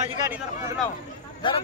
माझी गाडी जरा पुढे लाव जरा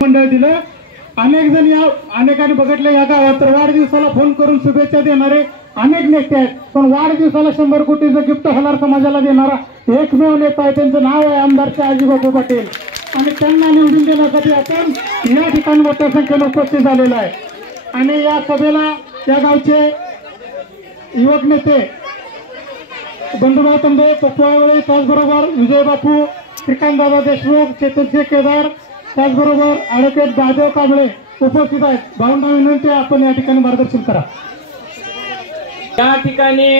मंडळ दिलं। अनेक जण या अनेकांनी बघितलं या गावात तर वाढदिवसाला फोन करून शुभेच्छा देणारे अनेक नेते आहेत, पण वाढदिवसाला 100 कोटीचं गिफ्ट हलार समाजाला देणारा एकमेव नेता आहे, त्यांचं नाव आहे आमदार शहाजीबापू पाटील। आणि त्यांना निवडून देण्यासाठी आपण या ठिकाणी मोठ्या संख्येने उपस्थित झालेलो आहे। आणि या सभेला या गावचे युवक नेते बंडूभाऊ तंबे, पप्पावळे, त्याचबरोबर विजयबापू, श्रीकांतदादा देशमुख, चेतनसिंह केदार, त्याचबरोबर ॲडव्होकेट दादेव कांबळे उपस्थित आहेत। भाऊंना विनंती आपण या ठिकाणी मार्गदर्शन करा। या ठिकाणी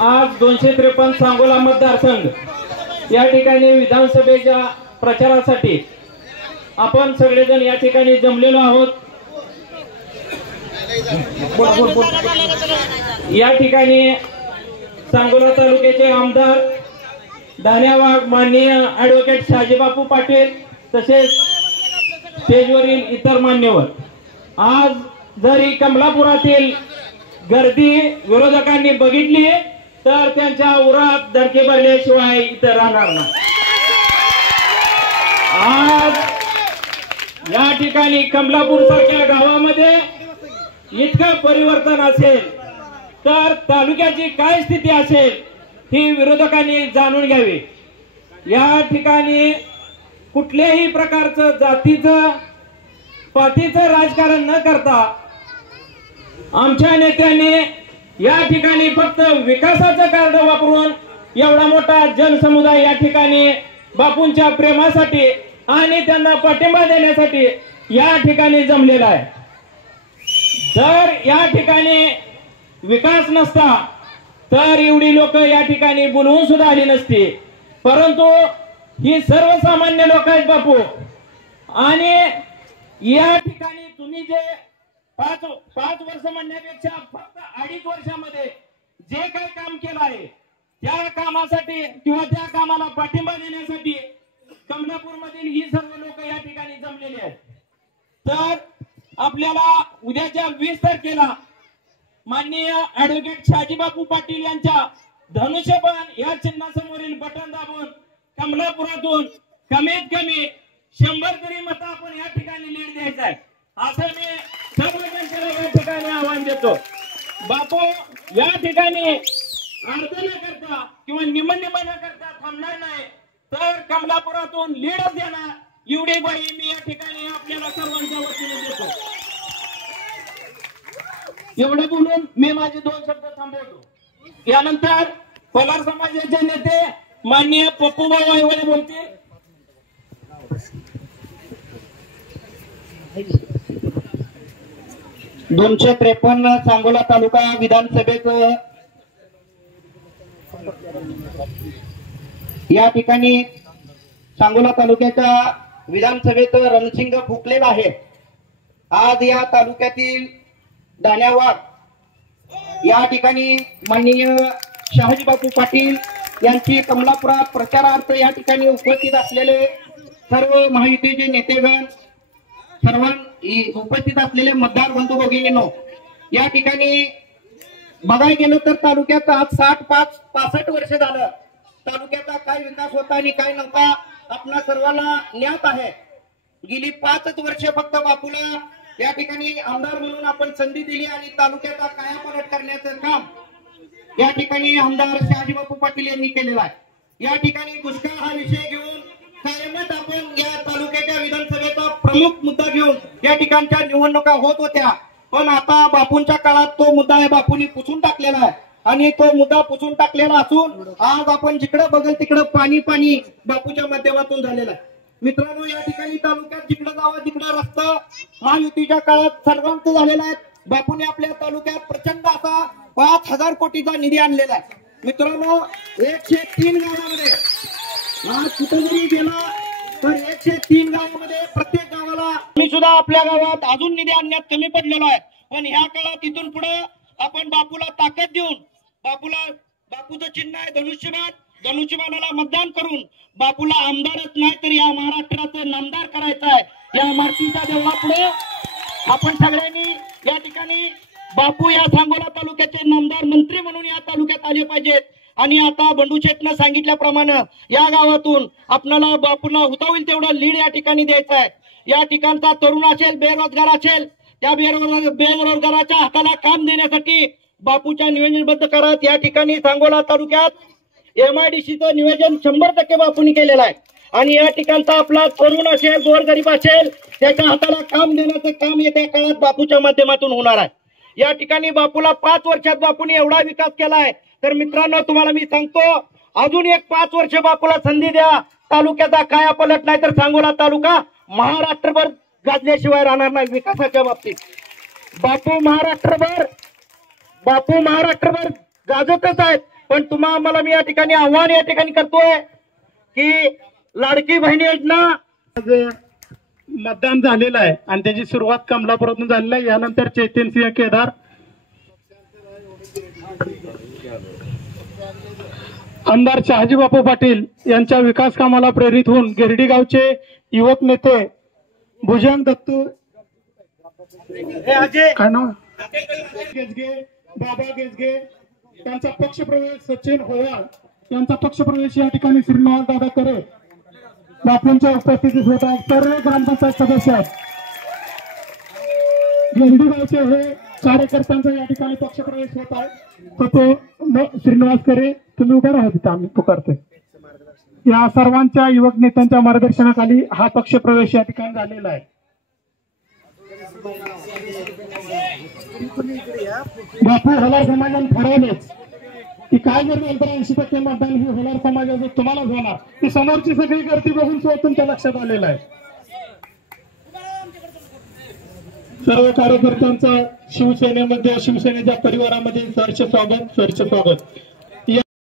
आज 253 सांगोला मतदारसंघ या ठिकाणी विधानसभेच्या प्रचारासाठी आपण सगळेजण या ठिकाणी जमलेलो आहोत। या ठिकाणी सांगोला तालुक्याचे आमदार धान्यावाग माननीय ॲडव्होकेट शहाजीबापू पाटील तसेच स्टेजवरील इतर मान्यवर, आज जरी कमलापुरातील गर्दी विरोधकांनी बघितली तर त्यांच्या उरात धडके भरल्याशिवाय इतर राहणार नाही। आज या ठिकाणी कमलापूर सारख्या गावामध्ये इतकं परिवर्तन असेल तर तालुक्याची काय स्थिती असेल ही विरोधकांनी जाणून घ्यावी। या ठिकाणी कुठल्याही प्रकारचं जातीचं पातीचं राजकारण न करता आमच्या नेत्यांनी या ठिकाणी फक्त विकासाचं कार्ड वापरून एवढा मोठा जनसमुदाय या ठिकाणी बापूंच्या प्रेमासाठी आणि त्यांना पाठिंबा देण्यासाठी या ठिकाणी जमलेला आहे. जर या ठिकाणी विकास नसता तर एवढी लोक या ठिकाणी बोलवून सुद्धा आली नसती. परंतु ही सर्वसामान्य लोक आहेत बापू, आणि या ठिकाणी तुम्ही जे पाच वर्ष म्हणण्यापेक्षा फक्त 2.5 वर्षामध्ये जे काही काम केलं आहे त्या कामासाठी किंवा त्या कामाला पाठिंबा देण्यासाठी कमलापूर मधील ही सर्व लोक या ठिकाणी जमलेली आहेत. तर आपल्याला उद्याच्या 20 तारखेला माननीय ऍडव्होकेट शहाजीबापू पाटील यांच्या धनुष्यबाण या चिन्हासमोरील बटन दाबून कमलापुरातून कमीत कमी 100 तरी मतं आपण या ठिकाणी लीड द्यायचं आहे, असं मी सर्व जनतेला या ठिकाणी आव्हान देतो. बापू या ठिकाणी अर्ध न करता किंवा निम न करता थांबणार नाही, तर कमलापुरातून लीडच देणार एवढी ग्वाही मी या ठिकाणी आपल्याला सर्वांच्या वतीने देतो. एवढं बोलून मी माझे 2 शब्द थांबवतो. यानंतर पवार समाजाचे नेते माननीय पप्पूभाऊ आयवाले बोलतील. 253 सांगोला तालुका विधानसभेचं या ठिकाणी सांगोला तालुक्याच्या विधानसभेचं रणशिंग फुकलेलं आहे. आज या तालुक्यातील दाण्यावाड या ठिकाणी माननीय शहाजीबापू पाटील यांची कमलापुरात प्रचारार्थ या ठिकाणी उपस्थित असलेले सर्व महायुतीचे नेतेगण, उपस्थित असलेले मतदार बंधू भगिनींनो, या ठिकाणी बघायला गेलं तर तालुक्यात आज 65 वर्ष झालं तालुक्याचा काय विकास होता आणि काय नव्हता आपल्या सर्वांना ज्ञात आहे. गेली 5 वर्ष फक्त बापूला या ठिकाणी आमदार म्हणून आपण संधी दिली आणि तालुक्याचा कायापालट करण्याचं काम या ठिकाणी आमदार शहाजीबापू पाटील यांनी केलेलं आहे. या ठिकाणी दुष्काळ हा विषय घेऊन कायमच आपण या तालुक्याच्या विधानसभेचा प्रमुख मुद्दा घेऊन या ठिकाणच्या निवडणुका होत होत्या. पण आता बापूंच्या काळात तो मुद्दा आहे बापूंनी पुसून टाकलेला आहे आणि तो मुद्दा पुसून टाकलेला असून आज आपण जिकडे बघल तिकडे पाणी पाणी बापूच्या माध्यमातून झालेला आहे. मित्रांनो, या ठिकाणी तालुक्यात जिकडे जावा तिकडे रस्ता महायुतीच्या काळात सर्वांचं झालेला आहे. बापूने आपल्या तालुक्यात प्रचंड असा 5,000 कोटीचा निधी आणलेला आहे. मित्रांनो, 103 गावामध्ये आज कुठे जरी गेला तर 103 गावामध्ये प्रत्येक गावाला मी सुद्धा आपल्या गावात अजून निधी आणण्यात कमी पडलेलो आहे. पण ह्या काळात इथून पुढे आपण बापूला ताकद देऊन बापूचं चिन्ह आहे धनुष्यबाण, धनुष्यबाणाला मतदान करून बापूला आमदारच नाही तर या महाराष्ट्राचं नामदार करायचं आहे. या मातीच्या देवळापुढे आपण सगळ्यांनी या ठिकाणी बापू या सांगोला तालुक्याचे नामदार मंत्री म्हणून या तालुक्यात आले पाहिजेत. आणि आता बंडू शेठनं सांगितल्याप्रमाणे या गावातून आपल्याला बापूंना होता होईल तेवढा लीड या ठिकाणी द्यायचा आहे. या ठिकाणचा तरुण असेल, बेरोजगार असेल, त्या बेरोजगाराच्या हाताला काम देण्यासाठी बापूच्या नियोजनबद्ध करत या ठिकाणी सांगोला तालुक्यात MIDCचं नियोजन 100% बापूंनी केलेलं आहे. आणि या ठिकाणचा आपला तरुण असेल, गोरगरीब असेल, त्याच्या हाताला काम देण्याचं काम येत्या काळात बापूच्या माध्यमातून होणार आहे. या ठिकाणी बापूला 5 वर्षात बापूने एवढा विकास केलाय. तर मित्रांनो, तुम्हाला मी सांगतो, अजून एक 5 वर्ष बापूला संधी द्या, तालुक्याचा कायापालट नाही तर सांगोला तालुका महाराष्ट्रभर गाजल्याशिवाय राहणार नाही विकासाच्या बाबतीत. बापू महाराष्ट्रभर गाजतच आहेत. पण आम्हाला मी या ठिकाणी आव्हान या ठिकाणी करतोय की लाडकी बहीण योजना मतदान झालेलं आहे आणि त्याची सुरुवात कमलापुरातून झालेली आहे. यानंतर चैतन्यसिंह केदार, आमदार शहाजीबापू पाटील यांच्या विकास कामाला प्रेरित होऊन गिरडी गावचे युवक नेते भुजंग दत्तू काय नाव गेजगे, बाबा गेजगे त्यांचा पक्षप्रवेश, सचिन होवाळ यांचा पक्षप्रवेश या ठिकाणी श्रीनिवास दादा करे बापूंच्या उपस्थितीत होत आहेत. सर्व ग्रामपंचायत सदस्य आहेत. गिरडी गावचे हे कार्यकर्त्यांचा या ठिकाणी पक्षप्रवेश होत आहे. तर तो श्रीनिवास करे तुम्ही उभे राहा तिथे, आम्ही पुकारतोय. या सर्वांच्या युवक नेत्यांच्या मार्गदर्शनाखाली हा पक्षप्रवेश या ठिकाणी झालेला आहे. बापू होलार समाजाने ठरवलेच की काय जर नंतर 80% मतदान हे होलार समाजाचं तुम्हालाच होणार, ती समोरची सगळी गर्दी बघून सुद्धा तुमच्या लक्षात आलेलं आहे. सर्व कार्यकर्त्यांचं शिवसेनेच्या परिवारामध्ये सहर्ष स्वागत.